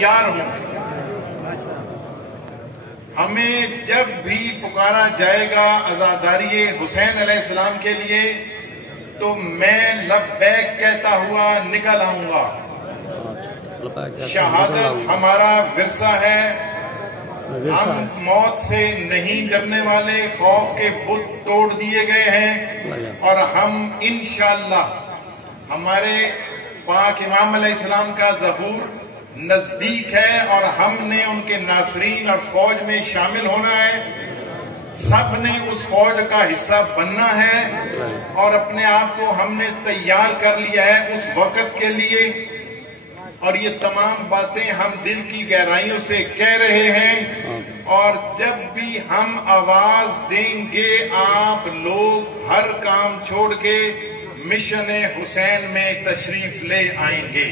तैयार हूं। हमें जब भी पुकारा जाएगा अज़ादारी हुसैन अलैहिस्सलाम के लिए तो मैं लब्बैक कहता हुआ निकल आऊंगा। शहादत हमारा विरसा है, हम मौत से नहीं डरने वाले, खौफ के बुत तोड़ दिए गए हैं और हम इंशाअल्लाह हमारे पाक इमाम अलैहिस्सलाम का ज़हूर नजदीक है और हमने उनके नासरीन और फौज में शामिल होना है। सब ने उस फौज का हिस्सा बनना है और अपने आप को हमने तैयार कर लिया है उस वक्त के लिए। और ये तमाम बातें हम दिल की गहराइयों से कह रहे हैं और जब भी हम आवाज देंगे आप लोग हर काम छोड़ के मिशन हुसैन में तशरीफ ले आएंगे।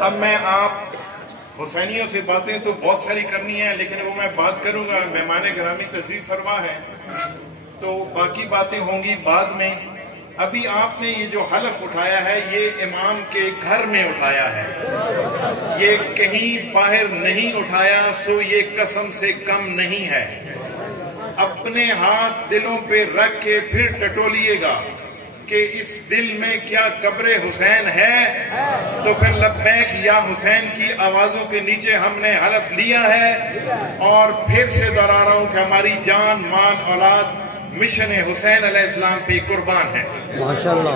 अब मैं आप हुसैनियों से बातें तो बहुत सारी करनी है, लेकिन वो मैं बात करूंगा, मेहमान गिरामी तशरीफ फरमा है तो बाकी बातें होंगी बाद में। अभी आपने ये जो हलफ उठाया है ये इमाम के घर में उठाया है, ये कहीं बाहर नहीं उठाया, सो ये कसम से कम नहीं है। अपने हाथ दिलों पे रख के फिर टटोलिएगा कि इस दिल में क्या कब्र हुसैन है, तो फिर लब्बैक या हुसैन की आवाजों के नीचे हमने हलफ लिया है। और फिर से दोहरा रहा हूं कि हमारी जान मान औलाद मिशन हुसैन अलैहिस्सलाम पे कुर्बान है। माशाअल्लाह।